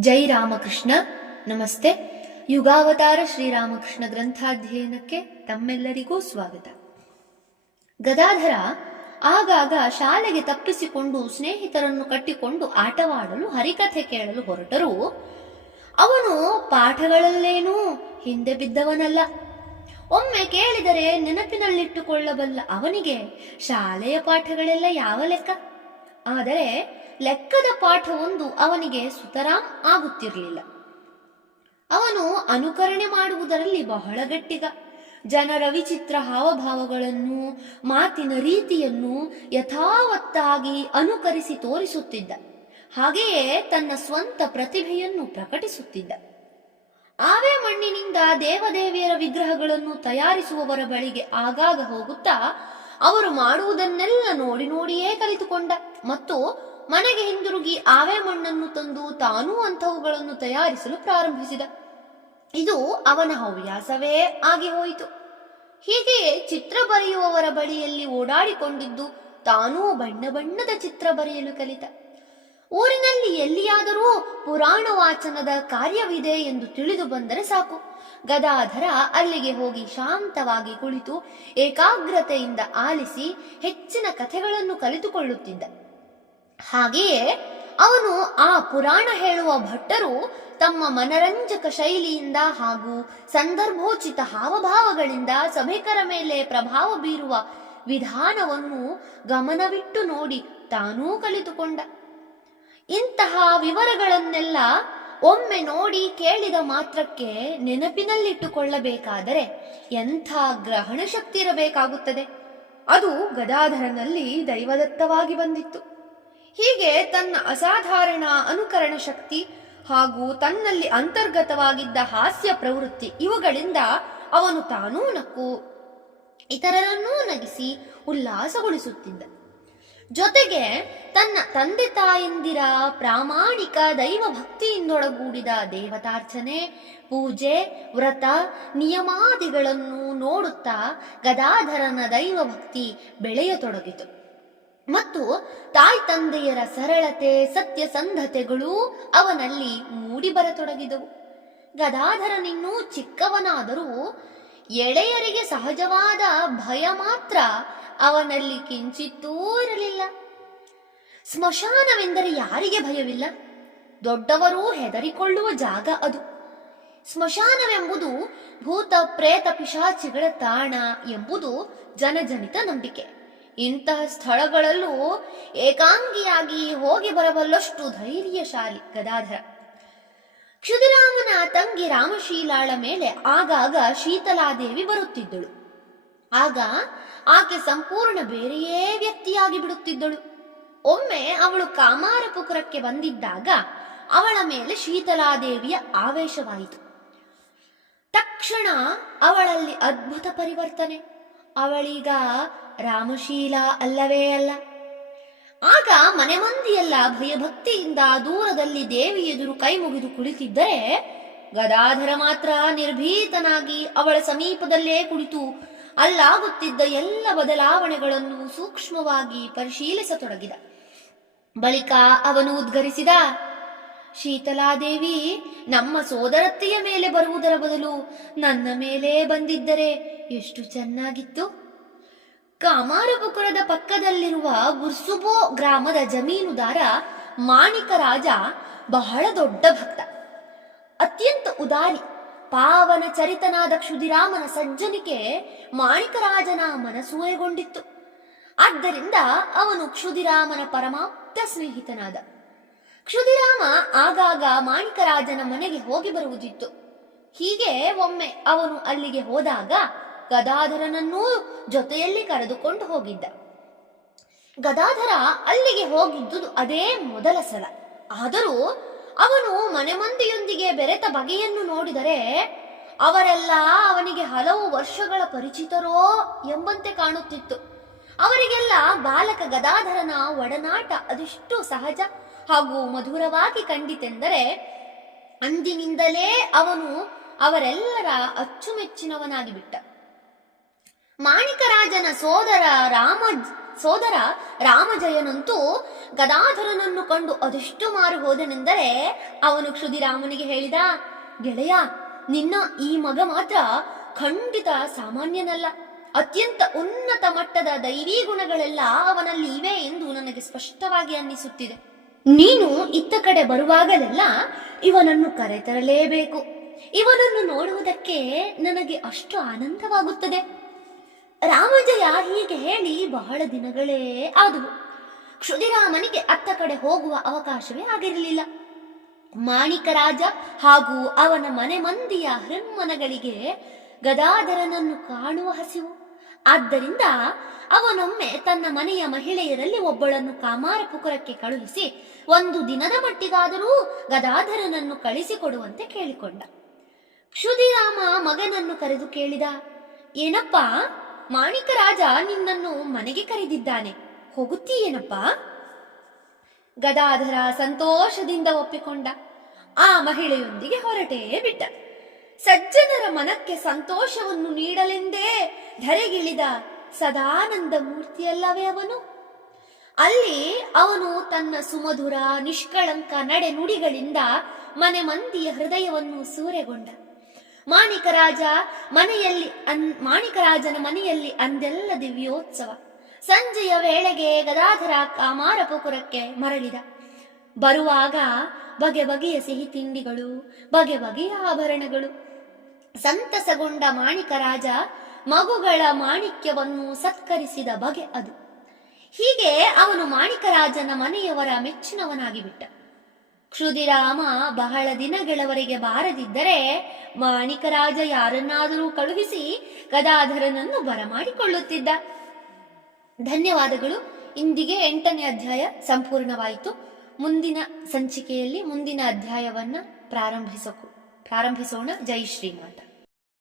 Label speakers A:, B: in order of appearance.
A: ಜೈ ರಾಮಕೃಷ್ಣ. ನಮಸ್ತೆ. ಯುಗಾವತಾರ ಶ್ರೀರಾಮಕೃಷ್ಣ ಗ್ರಂಥಾಧ್ಯಯನಕ್ಕೆ ತಮ್ಮೆಲ್ಲರಿಗೂ ಸ್ವಾಗತ. ಗದಾಧರ ಆಗಾಗ ಶಾಲೆಗೆ ತಪ್ಪಿಸಿಕೊಂಡು ಸ್ನೇಹಿತರನ್ನು ಕಟ್ಟಿಕೊಂಡು ಆಟವಾಡಲು, ಹರಿಕಥೆ ಕೇಳಲು ಹೊರಟರೂ ಅವನು ಪಾಠಗಳಲ್ಲೇನೂ ಹಿಂದೆ ಬಿದ್ದವನಲ್ಲ. ಒಮ್ಮೆ ಕೇಳಿದರೆ ನೆನಪಿನಲ್ಲಿಟ್ಟುಕೊಳ್ಳಬಲ್ಲ ಅವನಿಗೆ ಶಾಲೆಯ ಪಾಠಗಳೆಲ್ಲ ಯಾವ ಲೆಕ್ಕ? ಆದರೆ ಲೆಕ್ಕದ ಪಾಠವೊಂದು ಅವನಿಗೆ ಸುತರಾಂ ಆಗುತ್ತಿರಲಿಲ್ಲ. ಅವನು ಅನುಕರಣೆ ಮಾಡುವುದರಲ್ಲಿ ಬಹಳ ಗಟ್ಟಿಗ. ಜನರ ವಿಚಿತ್ರ ಹಾವಭಾವಗಳನ್ನು, ಮಾತಿನ ರೀತಿಯನ್ನು ಯಥಾವತ್ತಾಗಿ ಅನುಕರಿಸಿ ತೋರಿಸುತ್ತಿದ್ದ. ಹಾಗೆಯೇ ತನ್ನ ಸ್ವಂತ ಪ್ರತಿಭೆಯನ್ನು ಪ್ರಕಟಿಸುತ್ತಿದ್ದ. ಆವೇ ಮಣ್ಣಿನಿಂದ ದೇವದೇವಿಯರ ವಿಗ್ರಹಗಳನ್ನು ತಯಾರಿಸುವವರ ಬಳಿಗೆ ಆಗಾಗ ಹೋಗುತ್ತಾ, ಅವರು ಮಾಡುವುದನ್ನೆಲ್ಲ ನೋಡಿ ನೋಡಿಯೇ ಕಲಿತುಕೊಂಡ. ಮತ್ತು ಮನೆಗೆ ಹಿಂದಿರುಗಿ ಆವೆ ಮಣ್ಣನ್ನು ತಂದು ತಾನೂ ಅಂಥವುಗಳನ್ನು ತಯಾರಿಸಲು ಪ್ರಾರಂಭಿಸಿದ. ಇದು ಅವನ ಹವ್ಯಾಸವೇ ಆಗಿ ಹೋಯಿತು. ಹೀಗೆಯೇ ಚಿತ್ರ ಬರೆಯುವವರ ಬಳಿಯಲ್ಲಿ ಓಡಾಡಿಕೊಂಡಿದ್ದು ತಾನೂ ಬಣ್ಣ ಬಣ್ಣದ ಚಿತ್ರ ಬರೆಯಲು ಕಲಿತ. ಊರಿನಲ್ಲಿ ಎಲ್ಲಿಯಾದರೂ ಪುರಾಣ ವಾಚನದ ಕಾರ್ಯವಿದೆ ಎಂದು ತಿಳಿದು ಬಂದರೆ ಸಾಕು. ಗದಾಧರ ಅಲ್ಲಿಗೆ ಹೋಗಿ ಶಾಂತವಾಗಿ ಕುಳಿತು ಏಕಾಗ್ರತೆಯಿಂದ ಆಲಿಸಿ ಹೆಚ್ಚಿನ ಕಥೆಗಳನ್ನು ಕಲಿತುಕೊಳ್ಳುತ್ತಿದ್ದ. ಹಾಗೆಯೇ ಅವನು ಆ ಪುರಾಣ ಹೇಳುವ ಭಟ್ಟರು ತಮ್ಮ ಮನರಂಜಕ ಶೈಲಿಯಿಂದ ಹಾಗೂ ಸಂದರ್ಭೋಚಿತ ಹಾವಭಾವಗಳಿಂದ ಸಭಿಕರ ಮೇಲೆ ಪ್ರಭಾವ ಬೀರುವ ವಿಧಾನವನ್ನು ಗಮನವಿಟ್ಟು ನೋಡಿ ತಾನೂ ಕಲಿತುಕೊಂಡ. ಇಂತಹ ವಿವರಗಳನ್ನೆಲ್ಲ ಒಮ್ಮೆ ನೋಡಿ ಕೇಳಿದ ಮಾತ್ರಕ್ಕೆ ನೆನಪಿನಲ್ಲಿಟ್ಟುಕೊಳ್ಳಬೇಕಾದರೆ ಎಂಥ ಗ್ರಹಣ ಶಕ್ತಿ ಇರಬೇಕಾಗುತ್ತದೆ. ಅದು ಗದಾಧರನಲ್ಲಿ ದೈವದತ್ತವಾಗಿ ಬಂದಿತ್ತು. ಹೀಗೆ ತನ್ನ ಅಸಾಧಾರಣ ಅನುಕರಣ ಶಕ್ತಿ ಹಾಗೂ ತನ್ನಲ್ಲಿ ಅಂತರ್ಗತವಾಗಿದ್ದ ಹಾಸ್ಯ ಪ್ರವೃತ್ತಿ ಇವುಗಳಿಂದ ಅವನು ತಾನೂ ನಕ್ಕು, ಇತರರನ್ನೂ ನಗಿಸಿ ಉಲ್ಲಾಸಗೊಳಿಸುತ್ತಿದ್ದ. ಜೊತೆಗೆ ತನ್ನ ತಂದೆ ತಾಯಂದಿರ ಪ್ರಾಮಾಣಿಕ ದೈವ ಭಕ್ತಿಯಿಂದೊಳಗೂಡಿದ ದೇವತಾರ್ಚನೆ, ಪೂಜೆ, ವ್ರತ, ನಿಯಮಾದಿಗಳನ್ನು ನೋಡುತ್ತಾ ಗದಾಧರನ ದೈವ ಭಕ್ತಿ ಬೆಳೆಯತೊಡಗಿತು. ಮತ್ತು ತಾಯಿ ತಂದೆಯರ ಸರಳತೆ ಸತ್ಯಸಂಧತೆಗಳು ಅವನಲ್ಲಿ ಮೂಡಿಬರತೊಡಗಿದವು ಗದಾಧರನಿನ್ನೂ ಚಿಕ್ಕವನಾದರೂ ಎಳೆಯರಿಗೆ ಸಹಜವಾದ ಭಯ ಮಾತ್ರ ಅವನಲ್ಲಿ ಕಿಂಚಿತ್ತೂ ಇರಲಿಲ್ಲ. ಸ್ಮಶಾನವೆಂದರೆ ಯಾರಿಗೆ ಭಯವಿಲ್ಲ? ದೊಡ್ಡವರೂ ಹೆದರಿಕೊಳ್ಳುವ ಜಾಗ ಅದು. ಸ್ಮಶಾನವೆಂಬುದು ಭೂತ ಪ್ರೇತ ಪಿಶಾಚಿಗಳ ತಾಣ ಎಂಬುದು ಜನಜನಿತ ನಂಬಿಕೆ. ಇಂತಹ ಸ್ಥಳಗಳಲ್ಲೂ ಏಕಾಂಗಿಯಾಗಿ ಹೋಗಿ ಬರಬಲ್ಲಷ್ಟು ಧೈರ್ಯಶಾಲಿ ಗದಾಧರ. ಕ್ಷುದಿರಾಮನ ತಂಗಿ ರಾಮಶೀಲಾಳ ಮೇಲೆ ಆಗಾಗ ಶೀತಲಾದೇವಿ ಬರುತ್ತಿದ್ದಳು. ಆಗ ಆಕೆ ಸಂಪೂರ್ಣ ಬೇರೆಯೇ ವ್ಯಕ್ತಿಯಾಗಿ ಬಿಡುತ್ತಿದ್ದಳು. ಒಮ್ಮೆ ಅವಳು ಕಾಮಾರಪುಕುರಕ್ಕೆ ಬಂದಿದ್ದಾಗ ಅವಳ ಮೇಲೆ ಶೀತಲಾದೇವಿಯ ಆವೇಶವಾಯಿತು. ತಕ್ಷಣ ಅವಳಲ್ಲಿ ಅದ್ಭುತ ಪರಿವರ್ತನೆ. ಅವಳೀಗ ರಾಮಶೀಲ ಅಲ್ಲವೇ ಅಲ್ಲ. ಆಗ ಮನೆ ಮಂದಿಯೆಲ್ಲ ಭಯಭಕ್ತಿಯಿಂದ ದೂರದಲ್ಲಿ ದೇವಿ ಎದುರು ಕೈ ಮುಗಿದು ಕುಳಿತಿದ್ದರೆ ಗದಾಧರ ಮಾತ್ರ ನಿರ್ಭೀತನಾಗಿ ಅವಳ ಸಮೀಪದಲ್ಲೇ ಕುಳಿತು ಅಲ್ಲಾಗುತ್ತಿದ್ದ ಎಲ್ಲ ಬದಲಾವಣೆಗಳನ್ನು ಸೂಕ್ಷ್ಮವಾಗಿ ಪರಿಶೀಲಿಸತೊಡಗಿದ. ಬಳಿಕ ಅವನು ಉದ್ಗರಿಸಿದ, ಶೀತಲಾದೇವಿ, ನಮ್ಮ ಸೋದರತ್ತೆಯ ಮೇಲೆ ಬರುವುದರ ಬದಲು ನನ್ನ ಮೇಲೆ ಬಂದಿದ್ದರೆ ಎಷ್ಟು ಚೆನ್ನಾಗಿತ್ತು. ಕಾಮಾರಪುಕುರದ ಪಕ್ಕದಲ್ಲಿರುವ ಗುರ್ಸುಬೋ ಗ್ರಾಮದ ಜಮೀನುದಾರ ಮಾಣಿಕ ರಾಜ ಬಹಳ ದೊಡ್ಡ ಭಕ್ತ. ಅತ್ಯಂತ ಉದಾರಿ, ಪಾವನ ಚರಿತನಾದ ಕ್ಷುದಿರಾಮನ ಸಜ್ಜನಿಕೆ ಮಾಣಿಕರಾಜನ ಮನಸೂಯೆಗೊಂಡಿತ್ತು ಆದ್ದರಿಂದ ಅವನು ಕ್ಷುದಿರಾಮನ ಪರಮಾಪ್ತ ಸ್ನೇಹಿತನಾದ. ಕ್ಷುದಿರಾಮ ಆಗಾಗ ಮಾಣಿಕರಾಜನ ಮನೆಗೆ ಹೋಗಿ ಬರುವುದಿತ್ತು. ಹೀಗೆ ಒಮ್ಮೆ ಅವನು ಅಲ್ಲಿಗೆ ಹೋದಾಗ ಗದಾಧರನನ್ನೂ ಜೊತೆಯಲ್ಲಿ ಕರೆದುಕೊಂಡು ಹೋಗಿದ್ದ. ಗದಾಧರ ಅಲ್ಲಿಗೆ ಹೋಗಿದ್ದುದು ಅದೇ ಮೊದಲ ಸಲ. ಆದರೂ ಅವನು ಮನೆ ಮಂದಿಯೊಂದಿಗೆ ಬೆರೆತ ಬಗೆಯನ್ನು ನೋಡಿದರೆ ಅವರೆಲ್ಲ ಅವನಿಗೆ ಹಲವು ವರ್ಷಗಳ ಪರಿಚಿತರೋ ಎಂಬಂತೆ ಕಾಣುತ್ತಿತ್ತು. ಅವರಿಗೆಲ್ಲ ಬಾಲಕ ಗದಾಧರನ ಒಡನಾಟ ಅದೆಷ್ಟು ಸಹಜ ಹಾಗೂ ಮಧುರವಾಗಿ ಕಂಡಿತೆಂದರೆ ಅಂದಿನಿಂದಲೇ ಅವನು ಅವರೆಲ್ಲರ ಅಚ್ಚುಮೆಚ್ಚಿನವನಾಗಿ ಬಿಟ್ಟ ಮಾಣಿಕರಾಜನ ಸೋದರ ರಾಮ, ಸೋದರ ರಾಮಜಯನಂತೂ ಗದಾಧರನನ್ನು ಕಂಡು ಅದೆಷ್ಟು ಮಾರು ಹೋದನೆಂದರೆ ಅವನು ಕ್ಷುದಿರಾಮನಿಗೆ ಹೇಳಿದ, ಗೆಳೆಯ, ನಿನ್ನ ಈ ಮಗ ಮಾತ್ರ ಖಂಡಿತ ಸಾಮಾನ್ಯನಲ್ಲ. ಅತ್ಯಂತ ಉನ್ನತ ಮಟ್ಟದ ದೈವೀ ಗುಣಗಳೆಲ್ಲ ಅವನಲ್ಲಿ ಇವೆ ಎಂದು ನನಗೆ ಸ್ಪಷ್ಟವಾಗಿ ಅನ್ನಿಸುತ್ತಿದೆ. ನೀನು ಇತ್ತ ಕಡೆ ಬರುವಾಗಲೆಲ್ಲ ಇವನನ್ನು ಕರೆತರಲೇಬೇಕು. ಇವನನ್ನು ನೋಡುವುದಕ್ಕೆ ನನಗೆ ಅಷ್ಟು ಆನಂದವಾಗುತ್ತದೆ. ರಾಮಜಯ ಹೀಗೆ ಹೇಳಿ ಬಹಳ ದಿನಗಳೇ ಆದವು ಕ್ಷುದಿರಾಮನಿಗೆ ಅತ್ತ ಕಡೆ ಹೋಗುವ ಅವಕಾಶವೇ ಆಗಿರಲಿಲ್ಲ. ಮಾಣಿಕರಾಜ ಹಾಗೂ ಅವನ ಮನೆ ಮಂದಿಯ ಹೃನ್ಮನಗಳಿಗೆ ಗದಾಧರನನ್ನು ಕಾಣುವ ಹಸಿವು. ಆದ್ದರಿಂದ ಅವನೊಮ್ಮೆ ತನ್ನ ಮನೆಯ ಮಹಿಳೆಯರಲ್ಲಿ ಒಬ್ಬಳನ್ನು ಕಾಮಾರಪುಕುರಕ್ಕೆ ಕಳುಹಿಸಿ ಒಂದು ದಿನದ ಮಟ್ಟಿಗಾದರೂ ಗದಾಧರನನ್ನು ಕಳಿಸಿಕೊಡುವಂತೆ ಕೇಳಿಕೊಂಡ. ಕ್ಷುದಿರಾಮ ಮಗನನ್ನು ಕರೆದು ಕೇಳಿದ, ಏನಪ್ಪ ಮಾಣಿಕ ರಾಜ ನಿನ್ನನ್ನು ಮನೆಗೆ ಕರೆದಿದ್ದಾನೆ. ಹೋಗುತ್ತೀಯೇನಪ್ಪ? ಗದಾಧರ ಸಂತೋಷದಿಂದ ಒಪ್ಪಿಕೊಂಡ. ಆ ಮಹಿಳೆಯೊಂದಿಗೆ ಹೊರಟೇ ಬಿಟ್ಟ. ಸಜ್ಜನರ ಮನಕ್ಕೆ ಸಂತೋಷವನ್ನು ನೀಡಲೆಂದೇ ಧರೆಗಿಳಿದ ಸದಾನಂದ ಮೂರ್ತಿಯಲ್ಲವೇ ಅವನು? ಅಲ್ಲಿ ಅವನು ತನ್ನ ಸುಮಧುರ ನಿಷ್ಕಳಂಕ ನಡೆ ನುಡಿಗಳಿಂದ ಮನೆ ಮಂದಿಯ ಹೃದಯವನ್ನು ಸೂರೆಗೊಂಡ. ಮಾಣಿಕರಾಜ ಮನೆಯಲ್ಲಿ ಅನ್, ಮಾಣಿಕರಾಜನ ಮನೆಯಲ್ಲಿ ಅಂದೆಲ್ಲ ದಿವ್ಯೋತ್ಸವ. ಸಂಜೆಯ ವೇಳೆಗೆ ಗದಾಧರ ಕಾಮಾರಪುಕುರಕ್ಕೆ ಮರಳಿದ. ಬರುವಾಗ ಬಗೆ ಬಗೆಯ ಸಿಹಿ ತಿಂಡಿಗಳು, ಬಗೆ ಬಗೆಯ ಆಭರಣಗಳು. ಸಂತಸಗೊಂಡ ಮಾಣಿಕರಾಜ ಮಗುಗಳ ಮಾಣಿಕ್ಯವನ್ನು ಸತ್ಕರಿಸಿದ ಬಗೆ ಅದು. ಹೀಗೆ ಅವನು ಮಾಣಿಕರಾಜನ ಮನೆಯವರ ಮೆಚ್ಚಿನವನಾಗಿ ಬಿಟ್ಟ. ಕ್ಷುದಿರಾಮ ಬಹಳ ದಿನಗಳವರೆಗೆ ಬಾರದಿದ್ದರೆ ಮಾಣಿಕರಾಜ ಯಾರನ್ನಾದರೂ ಕಳುಹಿಸಿ ಗದಾಧರನನ್ನು ಬರಮಾಡಿಕೊಳ್ಳುತ್ತಿದ್ದ. ಧನ್ಯವಾದಗಳು. ಇಂದಿಗೆ ಎಂಟನೇ ಅಧ್ಯಾಯ ಸಂಪೂರ್ಣವಾಯಿತು. ಮುಂದಿನ ಸಂಚಿಕೆಯಲ್ಲಿ ಮುಂದಿನ ಅಧ್ಯಾಯವನ್ನ ಪ್ರಾರಂಭಿಸೋಕು. ಪ್ರಾರಂಭಿಸೋಣ. ಜೈ ಶ್ರೀಮಾತ.